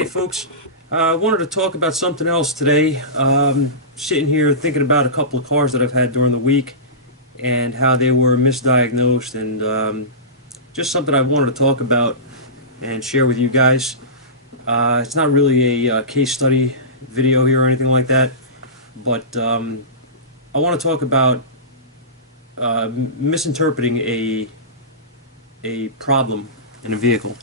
Hey folks, I wanted to talk about something else today. Sitting here thinking about a couple of cars that I've had during the week and how they were misdiagnosed, and just something I wanted to talk about and share with you guys. It's not really a case study video here or anything like that, but I want to talk about misinterpreting a problem in a vehicle.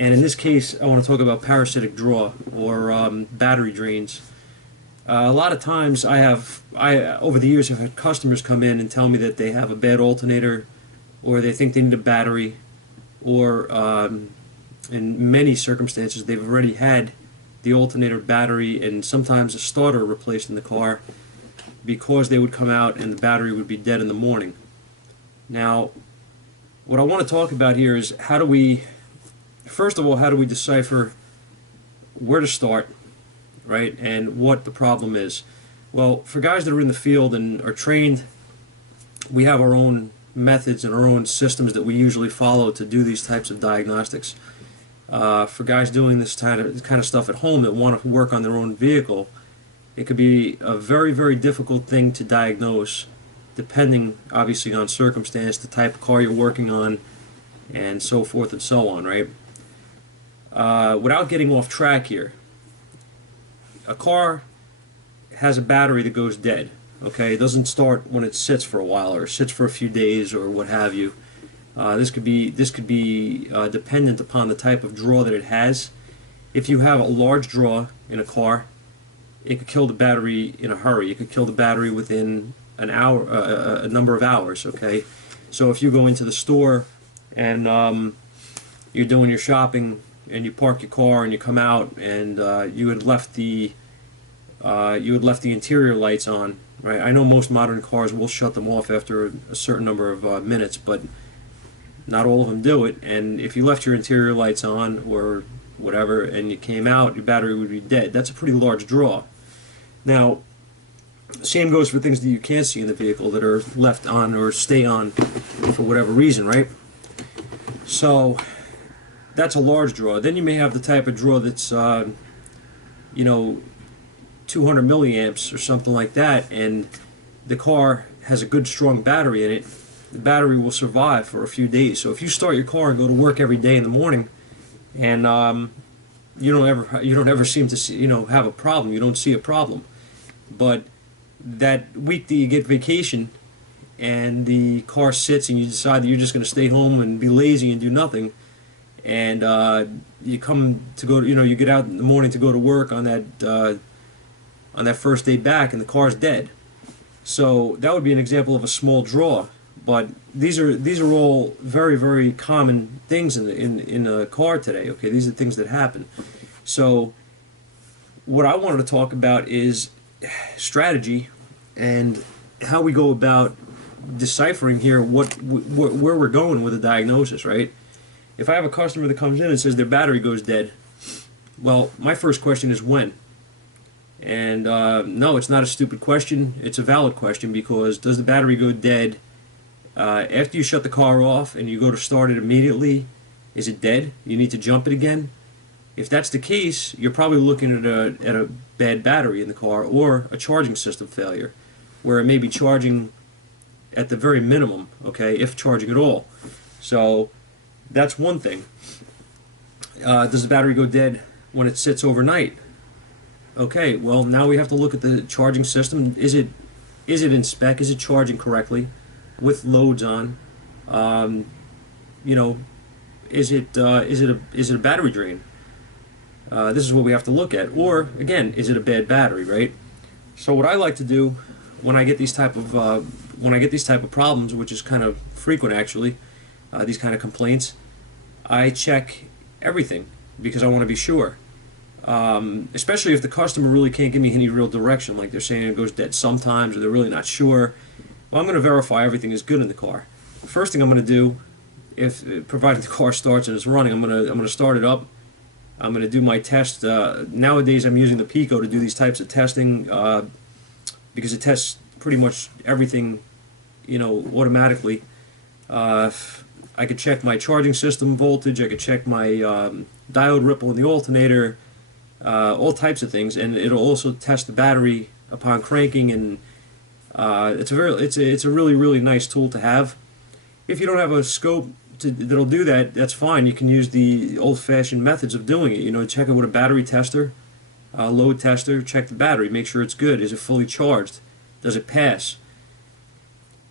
And in this case, I want to talk about parasitic draw or battery drains. A lot of times, over the years have had customers come in and tell me that they have a bad alternator, or they think they need a battery, or in many circumstances they've already had the alternator, battery, and sometimes a starter replaced in the car because they would come out and the battery would be dead in the morning. Now, what I want to talk about here is first of all, how do we decipher where to start, right, and what the problem is? Well, for guys that are in the field and are trained, we have our own methods and our own systems that we usually follow to do these types of diagnostics. For guys doing this kind of stuff at home that want to work on their own vehicle, it could be a very, very difficult thing to diagnose, depending obviously on circumstance, the type of car you're working on, and so forth and so on, right? Without getting off track here, a car has a battery that goes dead. Okay, it doesn't start when it sits for a while or sits for a few days or what have you. This could be dependent upon the type of draw that it has. If you have a large draw in a car, it could kill the battery in a hurry. It could kill the battery within an hour, a number of hours. Okay, so if you go into the store and you're doing your shopping, and you park your car and you come out and you had left the interior lights on, right? I know most modern cars will shut them off after a certain number of minutes, but not all of them do it. And if you left your interior lights on or whatever and you came out, your battery would be dead. That's a pretty large draw. Now, same goes for things that you can't see in the vehicle that are left on or stay on for whatever reason, right? So that's a large draw. Then you may have the type of draw that's 200 milliamps or something like that, and the car has a good strong battery in it. The battery will survive for a few days. So if you start your car and go to work every day in the morning, and you don't ever seem to have a problem, you don't see a problem, but that week that you get vacation and the car sits and you decide that you're just going to stay home and be lazy and do nothing, and you come to go to, you get out in the morning to go to work on that first day back, and the car's dead. So that would be an example of a small draw. But these are all very, very common things in a car today. Okay, these are things that happen. So what I wanted to talk about is strategy and how we go about deciphering here where we're going with a diagnosis, right? If I have a customer that comes in and says their battery goes dead, well, my first question is when. And no, it's not a stupid question. It's a valid question, because does the battery go dead after you shut the car off and you go to start it immediately? Is it dead? You need to jump it again? If that's the case, you're probably looking at a bad battery in the car, or a charging system failure, where it may be charging at the very minimum, okay, if charging at all. So that's one thing. Does the battery go dead when it sits overnight? Okay, well, now we have to look at the charging system. Is it in spec? Is it charging correctly with loads on? Is it a battery drain? This is what we have to look at. Or again, is it a bad battery, right? So what I like to do when I get these type of problems, which is kind of frequent actually, these kind of complaints, I check everything, because I want to be sure. Especially if the customer really can't give me any real direction, like they're saying it goes dead sometimes, or they're really not sure. Well, I'm going to verify everything is good in the car. The first thing I'm going to do, provided the car starts and it's running, I'm going to start it up. I'm going to do my test. Nowadays, I'm using the Pico to do these types of testing, because it tests pretty much everything, automatically. I could check my charging system voltage. I could check my diode ripple in the alternator, all types of things, and it'll also test the battery upon cranking, and it's a really nice tool to have. If you don't have a scope that'll do that, that's fine. You can use the old-fashioned methods of doing it. You know, check it with a battery tester, load tester. Check the battery, make sure it's good. Is it fully charged? Does it pass?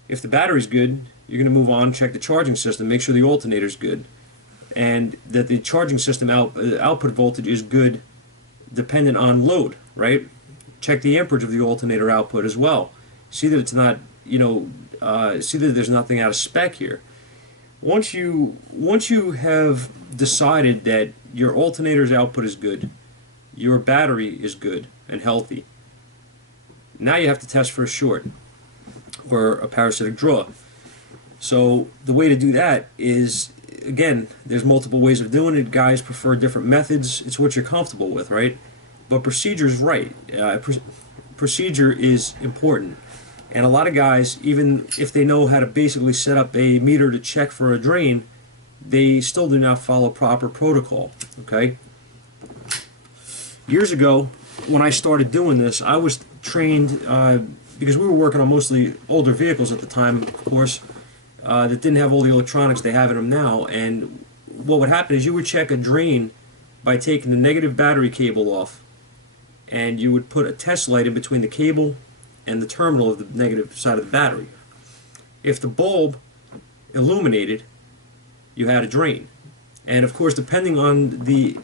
If the battery's good, you're going to move on, check the charging system, make sure the alternator's good, and that the charging system output voltage is good, dependent on load, right? Check the amperage of the alternator output as well. See that it's not, see that there's nothing out of spec here. Once you have decided that your alternator's output is good, your battery is good and healthy, now you have to test for a short or a parasitic draw. So the way to do that is, again, there's multiple ways of doing it. Guys prefer different methods. It's what you're comfortable with, right? But procedure is right. Procedure is important. And a lot of guys, even if they know how to basically set up a meter to check for a drain, they still do not follow proper protocol, okay? Years ago, when I started doing this, I was trained, because we were working on mostly older vehicles at the time, of course, that didn't have all the electronics they have in them now. And what would happen is you would check a drain by taking the negative battery cable off, and you would put a test light in between the cable and the terminal of the negative side of the battery. If the bulb illuminated, you had a drain. And of course, depending on the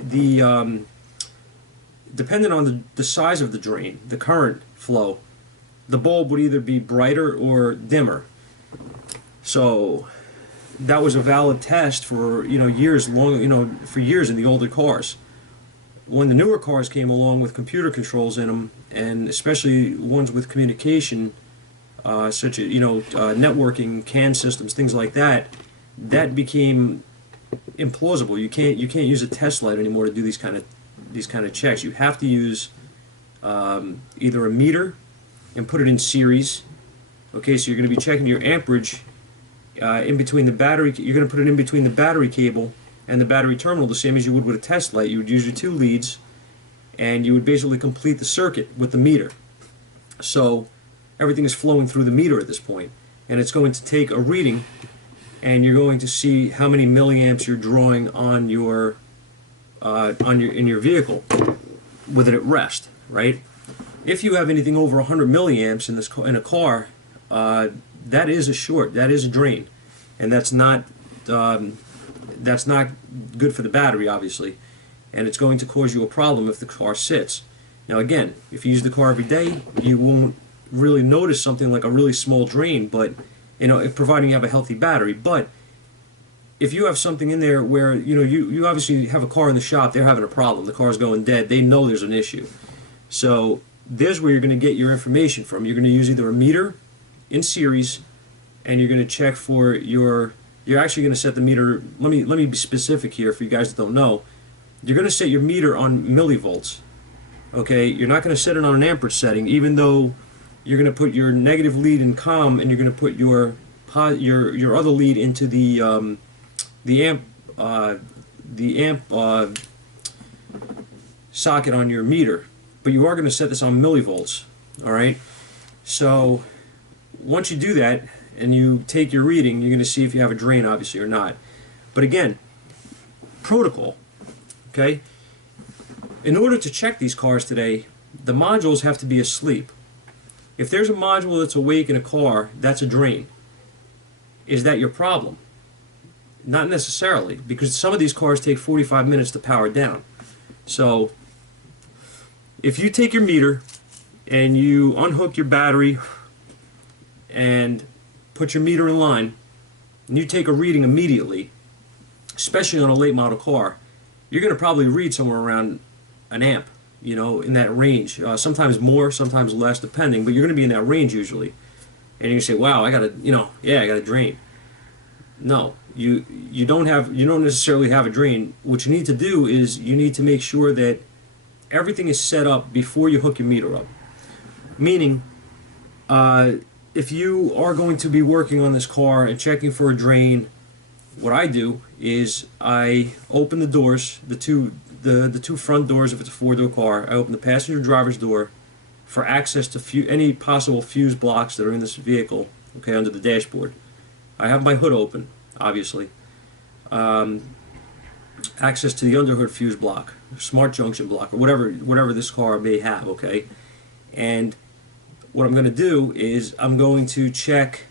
size of the drain, the current flow, the bulb would either be brighter or dimmer. So that was a valid test for years long, for years in the older cars. When the newer cars came along with computer controls in them, and especially ones with communication, such as networking, CAN systems, things like that, that became implausible. You can't use a test light anymore to do these kind of checks. You have to use either a meter and put it in series. Okay, so you're going to be checking your amperage in between the battery. You're going to put it in between the battery cable and the battery terminal, the same as you would with a test light. You would use your two leads, and you would basically complete the circuit with the meter. So everything is flowing through the meter at this point, and it's going to take a reading, and you're going to see how many milliamps you're drawing on your in your vehicle with it at rest, right? If you have anything over 100 milliamps in a car, that is a short, that is a drain, and that's not good for the battery, obviously, and it's going to cause you a problem if the car sits. Now again, if you use the car every day, you won't really notice something like a really small drain, but providing you have a healthy battery. But if you have something in there where you obviously have a car in the shop, they're having a problem, the car's going dead, they know there's an issue. So there's where you're going to get your information from. You're going to use either a meter in series, and you're going to check for you're actually going to set the meter. Let me be specific here for you guys that don't know. You're going to set your meter on millivolts. Okay, you're not going to set it on an amperage setting, even though you're going to put your negative lead in COM, and you're going to put your other lead into the amp socket on your meter. But you are going to set this on millivolts. All right. So once you do that and you take your reading, you're going to see if you have a drain, obviously, or not. But again, protocol. Okay. In order to check these cars today, the modules have to be asleep. If there's a module that's awake in a car, that's a drain. Is that your problem? Not necessarily, because some of these cars take 45 minutes to power down. So if you take your meter and you unhook your battery and put your meter in line, and you take a reading immediately, especially on a late model car, you're going to probably read somewhere around an amp, in that range. Sometimes more, sometimes less, depending, but you're going to be in that range usually. And you say, wow, I got a drain. No, you don't necessarily have a drain. What you need to do is you need to make sure that everything is set up before you hook your meter up. Meaning, if you are going to be working on this car and checking for a drain, what I do is I open the doors, the two the two front doors if it's a four-door car. I open the passenger driver's door for access to any possible fuse blocks that are in this vehicle, okay, under the dashboard. I have my hood open, obviously. Access to the underhood fuse block, smart junction block, or whatever this car may have, okay? And what I'm going to do is I'm going to check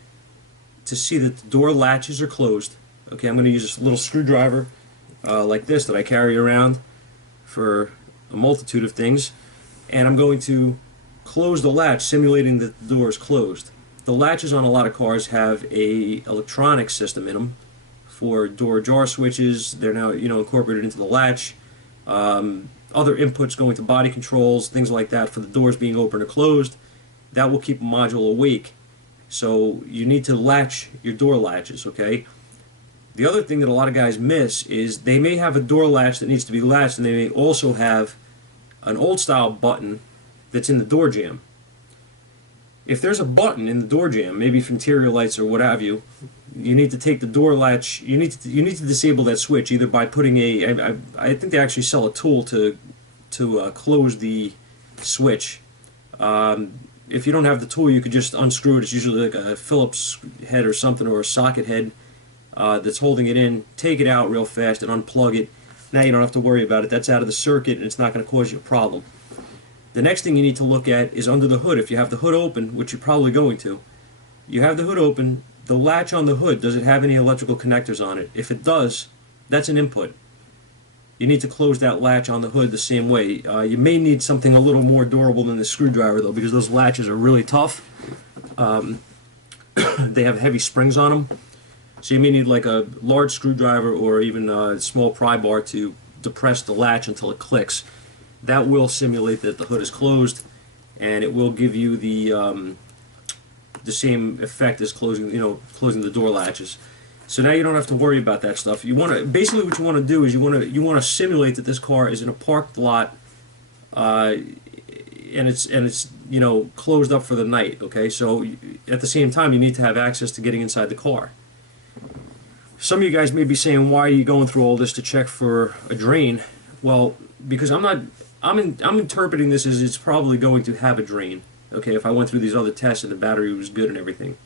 to see that the door latches are closed. Okay, I'm going to use a little screwdriver like this that I carry around for a multitude of things, and I'm going to close the latch, simulating that the door is closed. The latches on a lot of cars have a electronic system in them for door jar switches. They're now incorporated into the latch. Other inputs going to body controls, things like that for the doors being open or closed. That will keep a module awake. So you need to latch your door latches, okay? The other thing that a lot of guys miss is they may have a door latch that needs to be latched, and they may also have an old style button that's in the door jamb. If there's a button in the door jamb, maybe for interior lights or what have you, you need to take the door latch. You need to disable that switch either by putting I think they actually sell a tool to close the switch. If you don't have the tool, you could just unscrew it. It's usually like a Phillips head or something, or a socket head that's holding it in. Take it out real fast and unplug it. Now you don't have to worry about it. That's out of the circuit, and it's not going to cause you a problem. The next thing you need to look at is under the hood. If you have the hood open, which you're probably going to, you have the hood open, the latch on the hood, does it have any electrical connectors on it? If it does, that's an input. You need to close that latch on the hood the same way. You may need something a little more durable than the screwdriver, though, because those latches are really tough. They have heavy springs on them. So you may need like a large screwdriver or even a small pry bar to depress the latch until it clicks. That will simulate that the hood is closed, and it will give you the same effect as closing the door latches. So now you don't have to worry about that stuff. Basically what you want to do is you want to simulate that this car is in a parked lot, and it's closed up for the night. Okay, so at the same time you need to have access to getting inside the car. Some of you guys may be saying, why are you going through all this to check for a drain? Well, because I'm interpreting this as it's probably going to have a drain. Okay, if I went through these other tests and the battery was good and everything.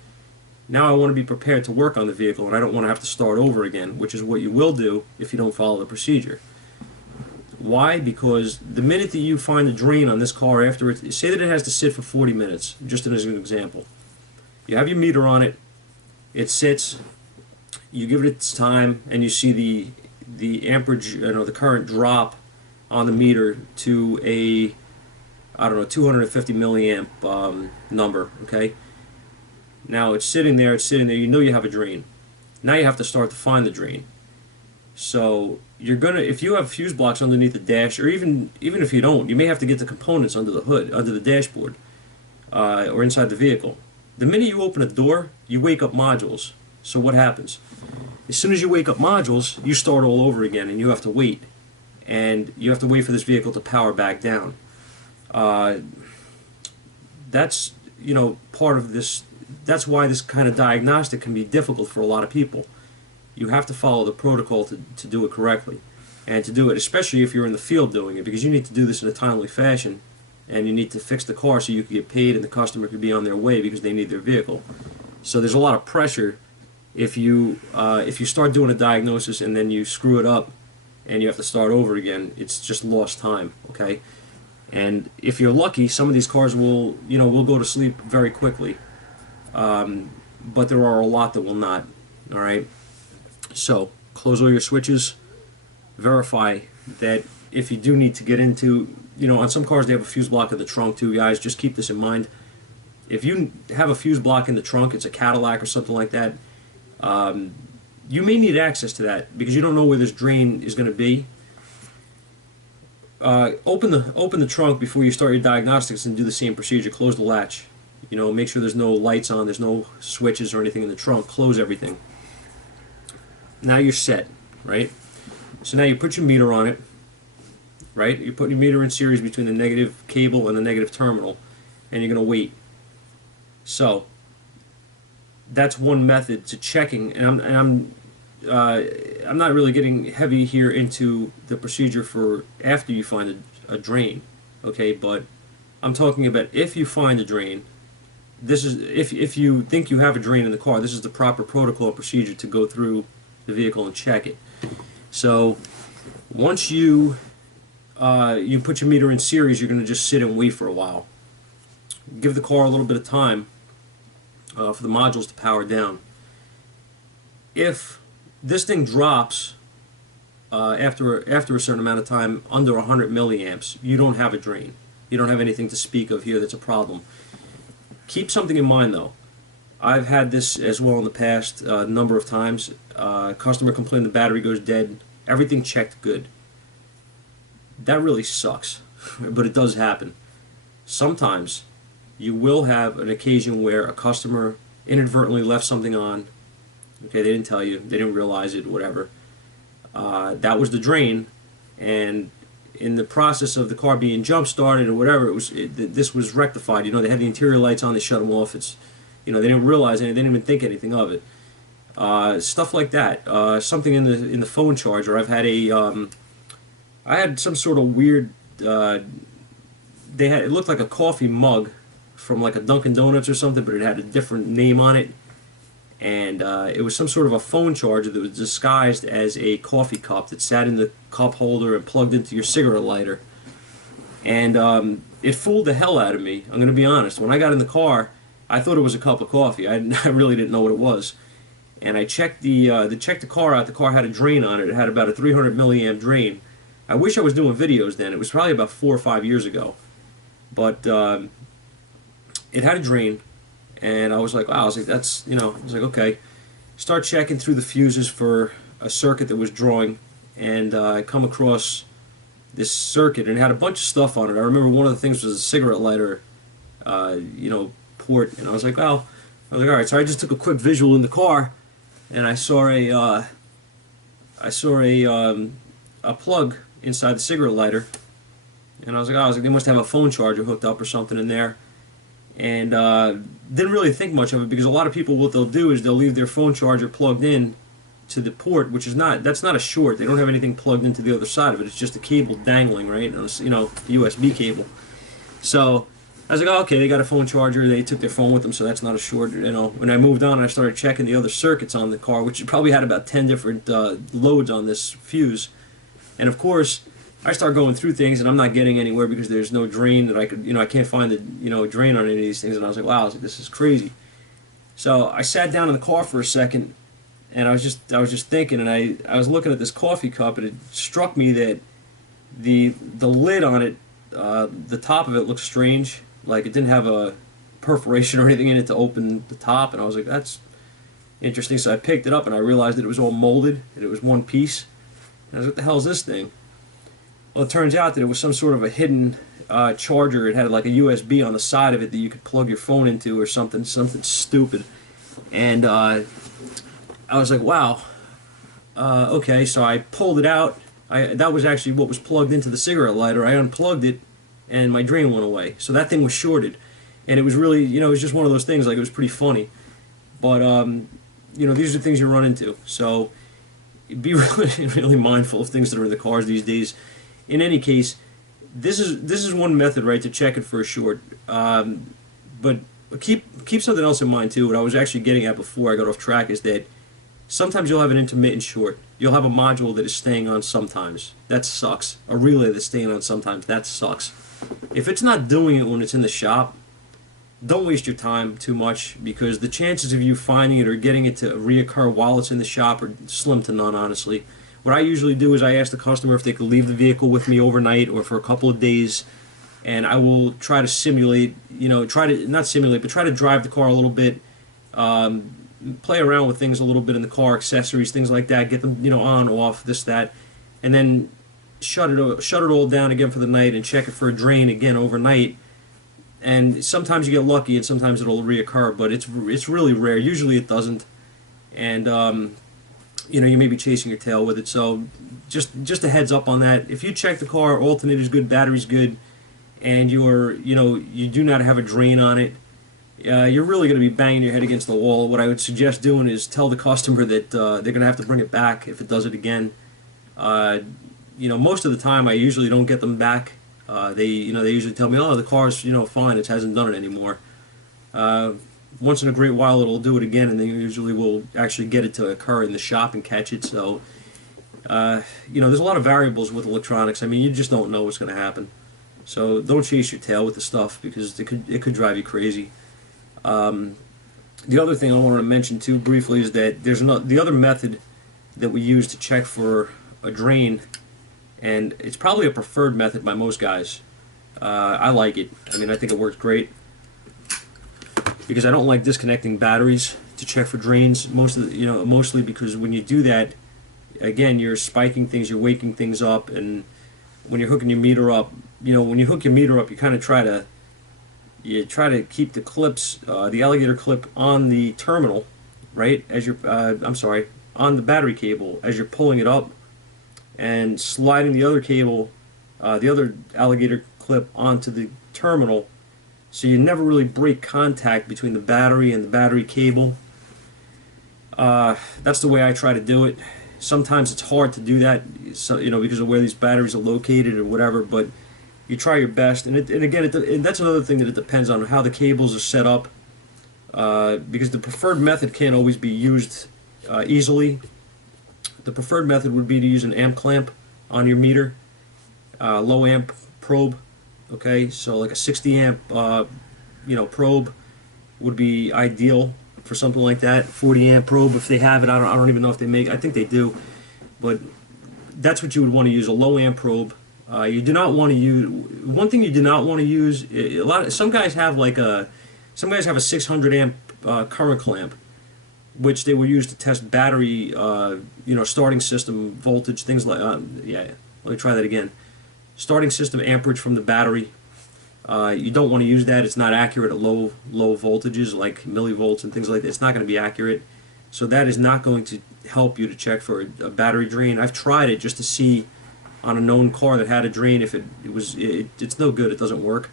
Now I want to be prepared to work on the vehicle, and I don't want to have to start over again, which is what you will do if you don't follow the procedure. Why? Because the minute that you find a drain on this car after it, say that it has to sit for 40 minutes, just as an example. You have your meter on it, it sits, you give it its time, and you see the amperage, the current drop on the meter to a, 250 milliamp number, okay? Now it's sitting there, you know you have a drain. Now you have to start to find the drain. So you're gonna, if you have fuse blocks underneath the dash, or even if you don't, you may have to get the components under the hood, under the dashboard, or inside the vehicle. The minute you open a door, you wake up modules. So what happens? As soon as you wake up modules, you start all over again, and you have to wait. And you have to wait for this vehicle to power back down. That's part of this. That's why this kind of diagnostic can be difficult for a lot of people. You have to follow the protocol to do it correctly, and to do it, especially if you're in the field doing it, because you need to do this in a timely fashion, and you need to fix the car so you can get paid and the customer can be on their way because they need their vehicle. So there's a lot of pressure if you start doing a diagnosis and then you screw it up and you have to start over again. It's just lost time, okay? And if you're lucky, some of these cars will go to sleep very quickly. But there are a lot that will not. All right. So close all your switches. Verify that if you do need to get into, on some cars they have a fuse block in the trunk too, guys. Just keep this in mind. If you have a fuse block in the trunk, it's a Cadillac or something like that. You may need access to that because you don't know where this drain is going to be. Open the trunk before you start your diagnostics and do the same procedure. Close the latch. Make sure there's no lights on, there's no switches or anything in the trunk. Close everything. Now you're set, right? So now you put your meter on it, right? You put your meter in series between the negative cable and the negative terminal, and you're going to wait. So that's one method to checking, and I'm not really getting heavy here into the procedure for after you find a drain, okay? But I'm talking about if you find a drain. This is if you think you have a drain in the car, this is the proper protocol procedure to go through the vehicle and check it. So once you you put your meter in series, you're going to just sit and wait for a while. Give the car a little bit of time for the modules to power down. If this thing drops after a certain amount of time under 100 milliamps, you don't have a drain. You don't have anything to speak of here that's a problem. Keep something in mind though. I've had this as well in the past a number of times. Customer complained the battery goes dead. Everything checked good. That really sucks, but it does happen. Sometimes you will have an occasion where a customer inadvertently left something on. Okay, they didn't tell you, they didn't realize it, whatever. That was the drain, and in the process of the car being jump started or whatever, this was rectified. You know, they had the interior lights on, they shut them off. It's, you know, they didn't realize anything, they didn't even think anything of it. Stuff like that. Something in the phone charger. I've had I had some sort of weird. It looked like a coffee mug from like a Dunkin' Donuts or something, but it had a different name on it. And it was some sort of a phone charger that was disguised as a coffee cup that sat in the cup holder and plugged into your cigarette lighter. And it fooled the hell out of me, I'm going to be honest. When I got in the car, I thought it was a cup of coffee. I really didn't know what it was. And I checked the car out. The car had a drain on it. It had about a 300 milliamp drain. I wish I was doing videos then. It was probably about 4 or 5 years ago. But it had a drain. And I was like, wow, I was like, that's, you know, I was like, okay. Start checking through the fuses for a circuit that was drawing, and I come across this circuit, and it had a bunch of stuff on it. I remember one of the things was a cigarette lighter, you know, port, and I was like, well, all right. So I just took a quick visual in the car, and I saw a plug inside the cigarette lighter, and I was like, they must have a phone charger hooked up or something in there. And didn't really think much of it, because a lot of people, what they'll do is they'll leave their phone charger plugged in to the port, which is that's not a short. They don't have anything plugged into the other side of it. It's just a cable dangling, right? You know, USB cable. So I was like, oh, okay, they got a phone charger. They took their phone with them, so that's not a short. You know, when I moved on, I started checking the other circuits on the car, which probably had about 10 different loads on this fuse. And of course, I start going through things, and I'm not getting anywhere because there's no drain that I could, you know, I can't find the, you know, drain on any of these things. And I was like, wow, I was like, this is crazy. So I sat down in the car for a second, and I was just thinking, and I was looking at this coffee cup, and it struck me that the lid on it, the top of it looked strange, like it didn't have a perforation or anything in it to open the top. And I was like, that's interesting. So I picked it up, and I realized that it was all molded, and it was one piece. And I was like, what the hell is this thing? Well, it turns out that it was some sort of a hidden charger. It had like a USB on the side of it that you could plug your phone into or something stupid. And I was like, wow. Okay, so I pulled it out. That was actually what was plugged into the cigarette lighter. I unplugged it, and my drain went away. So that thing was shorted. And it was really, you know, it was just one of those things, like it was pretty funny. But, you know, these are things you run into. So be really, really mindful of things that are in the cars these days. In any case, this is one method, right, to check it for a short. But keep something else in mind too. What I was actually getting at before I got off track is that sometimes you'll have an intermittent short. You'll have a module that is staying on sometimes. That sucks. A relay that's staying on sometimes. That sucks. If it's not doing it when it's in the shop, don't waste your time too much, because the chances of you finding it or getting it to reoccur while it's in the shop are slim to none, honestly. What I usually do is I ask the customer if they could leave the vehicle with me overnight or for a couple of days, and I will try to simulate, you know, not simulate, but try to drive the car a little bit, play around with things a little bit in the car, accessories, things like that, get them, you know, on, off, this, that, and then shut it all down again for the night and check it for a drain again overnight. And sometimes you get lucky, and sometimes it'll reoccur, but it's really rare. Usually it doesn't, and you know, you may be chasing your tail with it. So just a heads up on that. If you check the car, alternator's good, battery's good, and you do not have a drain on it, you're really going to be banging your head against the wall. What I would suggest doing is tell the customer that they're going to have to bring it back if it does it again. Uh, most of the time I usually don't get them back. They usually tell me, oh, the car's, fine, it hasn't done it anymore. Uh, Once in a great while it'll do it again, and they usually will actually get it to occur in the shop and catch it. So, there's a lot of variables with electronics. I mean, you just don't know what's going to happen. So don't chase your tail with the stuff because it could drive you crazy. The other thing I wanted to mention too briefly is that the other method that we use to check for a drain, and it's probably a preferred method by most guys. I like it. I mean, I think it works great because I don't like disconnecting batteries to check for drains. Mostly because when you do that, again, you're spiking things, you're waking things up, and when you're hooking your meter up, when you hook your meter up, you kind of try to keep the clips, the alligator clip on the terminal, right? As you're, on the battery cable as you're pulling it up, and sliding the other cable, the other alligator clip onto the terminal, so you never really break contact between the battery and the battery cable. That's the way I try to do it. Sometimes it's hard to do that, so, because of where these batteries are located or whatever, but you try your best. And that's another thing that it depends on how the cables are set up, because the preferred method can't always be used easily. The preferred method would be to use an amp clamp on your meter, low amp probe. Okay, so like a 60 amp probe would be ideal for something like that. 40 amp probe if they have it. I don't even know if they make. I think they do, but that's what you would want to use, a low amp probe. You do not want to use, one thing you do not want to use, some guys have a 600 amp current clamp, which they will use to test battery, starting system voltage, things like, let me try that again. Starting system amperage from the battery. You don't want to use that. It's not accurate at low voltages like millivolts and things like that. It's not going to be accurate. So that is not going to help you to check for a battery drain. I've tried it just to see on a known car that had a drain if it's no good. It doesn't work.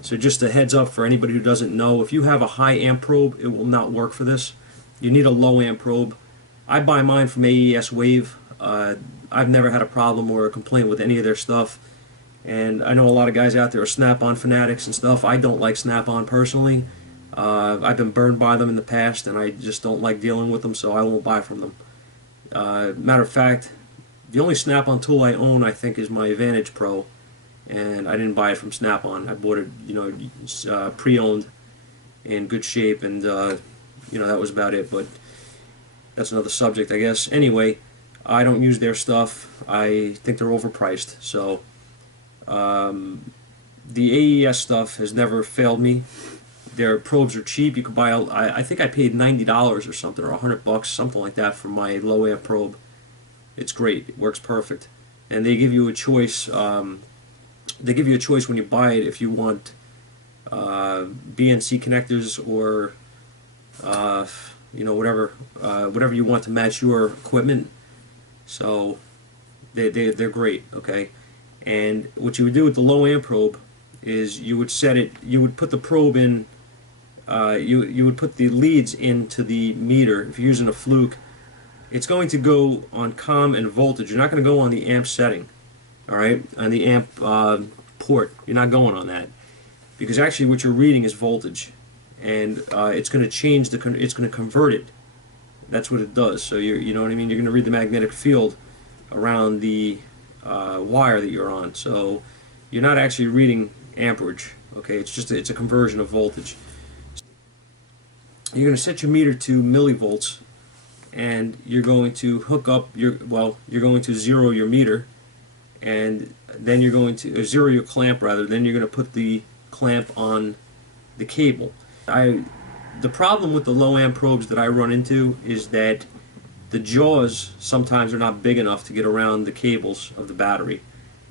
So just a heads up for anybody who doesn't know, if you have a high amp probe, it will not work for this. You need a low amp probe. I buy mine from AES Wave. I've never had a problem or a complaint with any of their stuff. And I know a lot of guys out there are Snap-on fanatics and stuff. I don't like Snap-on personally. I've been burned by them in the past, and I just don't like dealing with them, so I won't buy from them. Matter of fact, the only Snap-on tool I own, I think, is my Advantage Pro, and I didn't buy it from Snap-on. I bought it, pre-owned, in good shape, and that was about it. But that's another subject, I guess. Anyway, I don't use their stuff. I think they're overpriced. So the AES stuff has never failed me. Their probes are cheap. You could buy, I think I paid $90 or something, or $100, something like that, for my low amp probe. It's great. It works perfect. And they give you a choice. They give you a choice when you buy it if you want BNC connectors or whatever you want to match your equipment. So they're great. Okay. And what you would do with the low amp probe is you would set it. You would put the probe in. You would put the leads into the meter. If you're using a fluke, it's going to go on comm and voltage. You're not going to go on the amp setting. All right, on the amp port, you're not going on that, because actually what you're reading is voltage, and it's going to change it's going to convert it. That's what it does. So you know what I mean. You're going to read the magnetic field around the wire that you're on. So you're not actually reading amperage. Okay, it's a conversion of voltage. You're going to set your meter to millivolts, and you're going to hook up you're going to zero your meter, and then you're going to zero your clamp rather. Then you're going to put the clamp on the cable. The problem with the low amp probes that I run into is that the jaws sometimes are not big enough to get around the cables of the battery,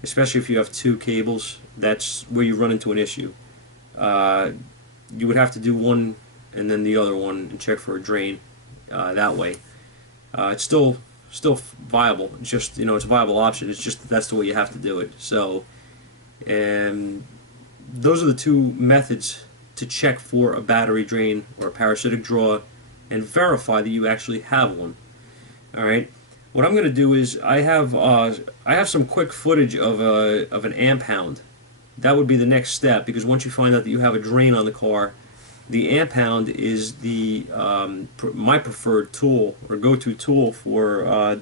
especially if you have two cables. That's where you run into an issue. You would have to do one and then the other one and check for a drain that way. It's still viable. It's just, it's a viable option. It's just that's the way you have to do it. So, those are the two methods to check for a battery drain or a parasitic draw and verify that you actually have one. All right. What I'm going to do is I have some quick footage of an amp hound. That would be the next step, because once you find out that you have a drain on the car, the amp hound is the my preferred tool or go-to tool for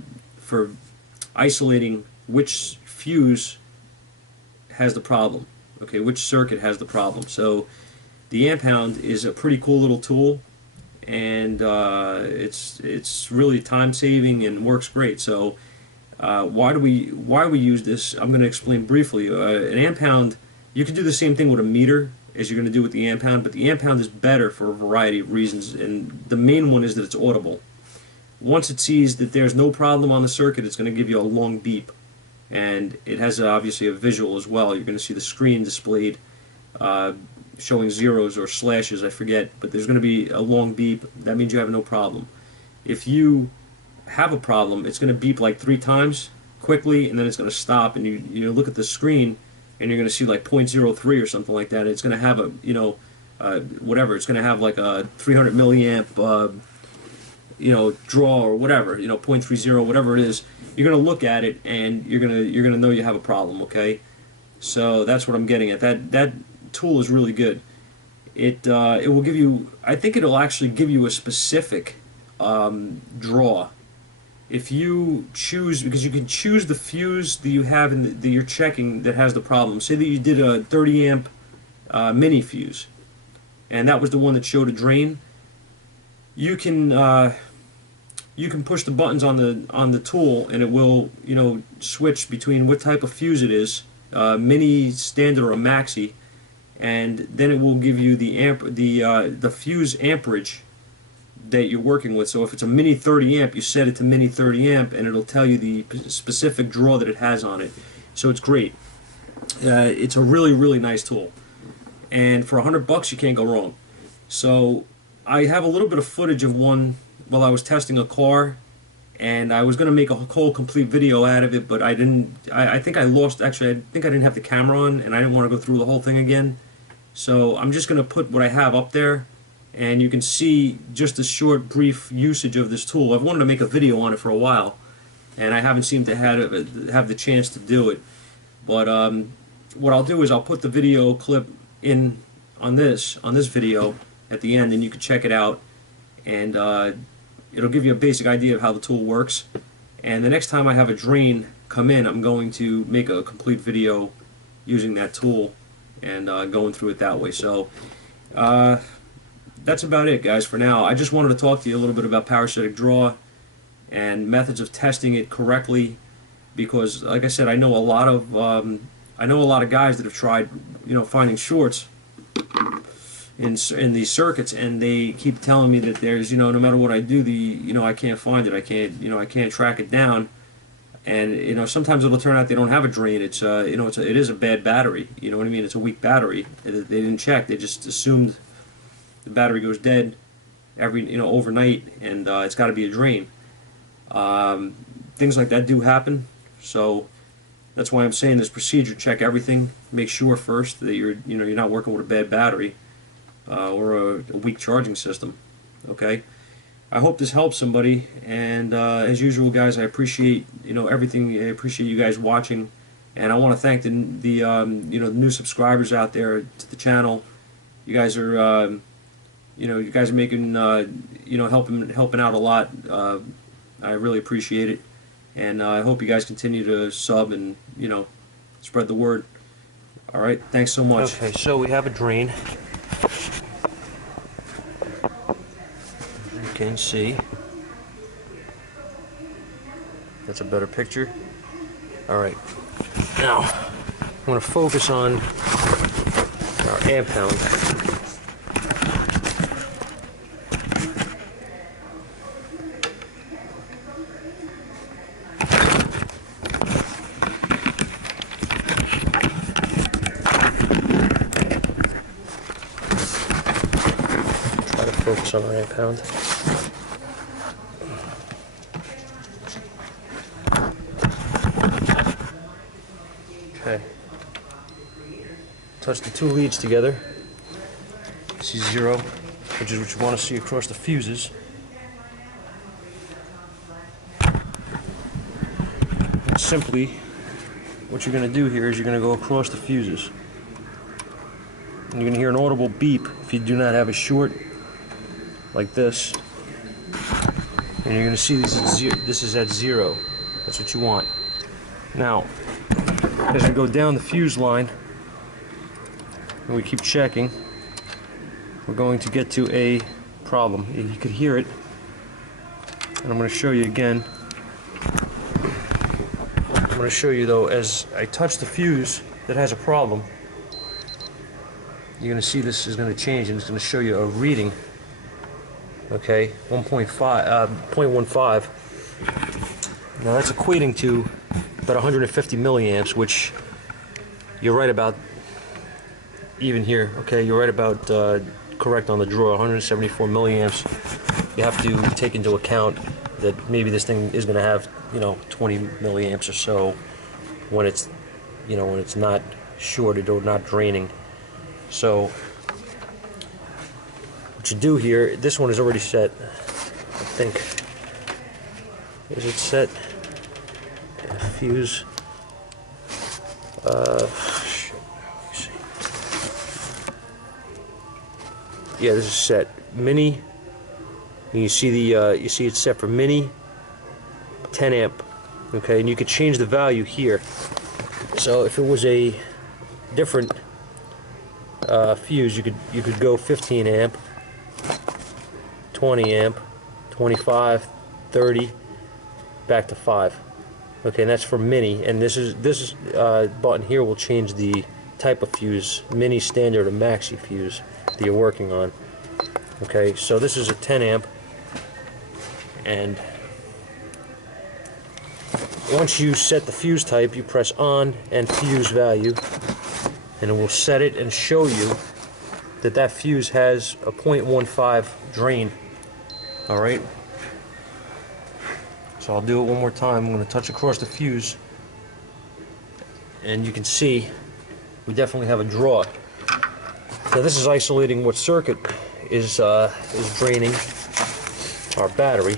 isolating which fuse has the problem. Okay, which circuit has the problem. So the amp hound is a pretty cool little tool, and it's really time-saving and works great. So why we use this? I'm going to explain briefly. An amp hound, you can do the same thing with a meter as you're going to do with the amp hound, but the amp hound is better for a variety of reasons, and the main one is that it's audible. Once it sees that there's no problem on the circuit, it's going to give you a long beep, and it has obviously a visual as well. You're going to see the screen displayed showing zeros or slashes, I forget, but there's going to be a long beep. That means you have no problem. If you have a problem, it's going to beep like 3 times quickly, and then it's going to stop, and you look at the screen, and you're going to see like 0.03 or something like that. It's going to have a, whatever, it's going to have like a 300 milliamp, draw or whatever, 0.30, whatever it is. You're going to look at it, and you're going to know you have a problem, okay? So that's what I'm getting at. That tool is really good. It will give you, I think it'll actually give you a specific draw. If you choose, because you can choose the fuse that you have that you're checking that has the problem. Say that you did a 30 amp mini fuse, and that was the one that showed a drain. You can push the buttons on the tool, and it will switch between what type of fuse it is, mini, standard, or a maxi, and then it will give you the fuse amperage that you're working with. So if it's a mini 30 amp, you set it to mini 30 amp, and it'll tell you the specific draw that it has on it. So it's great. It's a really, really nice tool, and for $100 you can't go wrong. So I have a little bit of footage of one while I was testing a car, and I was going to make a whole complete video out of it, but I didn't. I think I lost. Actually, I think I didn't have the camera on, and I didn't want to go through the whole thing again. So I'm just going to put what I have up there, and you can see just a short, brief usage of this tool. I've wanted to make a video on it for a while, and I haven't seemed to have the chance to do it. But what I'll do is I'll put the video clip in on this video at the end, and you can check it out, and it'll give you a basic idea of how the tool works. And the next time I have a drain come in, I'm going to make a complete video using that tool and going through it that way. So that's about it, guys, for now. I just wanted to talk to you a little bit about parasitic draw and methods of testing it correctly, because, like I said, I know a lot of guys that have tried, finding shorts in these circuits, and they keep telling me that there's, no matter what I do, I can't find it. I can't track it down. And sometimes it'll turn out they don't have a drain. It is a bad battery. You know what I mean? It's a weak battery. They didn't check. They just assumed the battery goes dead overnight, and it's got to be a drain. Things like that do happen. So that's why I'm saying this procedure: check everything. Make sure first that you're not working with a bad battery or a weak charging system. Okay. I hope this helps somebody, and as usual, guys, I appreciate everything. I appreciate you guys watching, and I want to thank the new subscribers out there to the channel. You guys are making helping out a lot. I really appreciate it, and I hope you guys continue to sub and spread the word. All right, thanks so much. Okay, so we have a drain. Can see. That's a better picture. Alright, now I'm going to focus on our amp hound. Try to focus on our amp hound. Okay. Touch the two leads together. See 0, which is what you want to see across the fuses. And simply, what you're going to do here is you're going to go across the fuses. And you're going to hear an audible beep if you do not have a short like this. And you're going to see this is at 0. That's what you want. Now, as we go down the fuse line, and we keep checking, we're going to get to a problem. You could hear it, and I'm going to show you again. I'm going to show you though, as I touch the fuse that has a problem, you're going to see this is going to change, and it's going to show you a reading. Okay, 0.15. Now that's equating to about 150 milliamps, which you're right about even here. Okay, you're right about correct on the draw. 174 milliamps. You have to take into account that maybe this thing is going to have 20 milliamps or so when it's when it's not shorted or not draining. So what you do here, this one is already set, I think. Is it set? Fuse. Yeah, this is set. Mini. And you see the you see it's set for mini 10 amp. Okay, and you could change the value here. So if it was a different fuse, you could go 15 amp, 20 amp, 25, 30, back to 5. Okay, and that's for mini. And this button here will change the type of fuse, mini, standard, or maxi fuse that you're working on. Okay, so this is a 10 amp, and once you set the fuse type, you press on and fuse value, and it will set it and show you that that fuse has a 0.15 drain. Alright, so I'll do it one more time. I'm going to touch across the fuse, and you can see we definitely have a draw. Now this is isolating what circuit is draining our battery.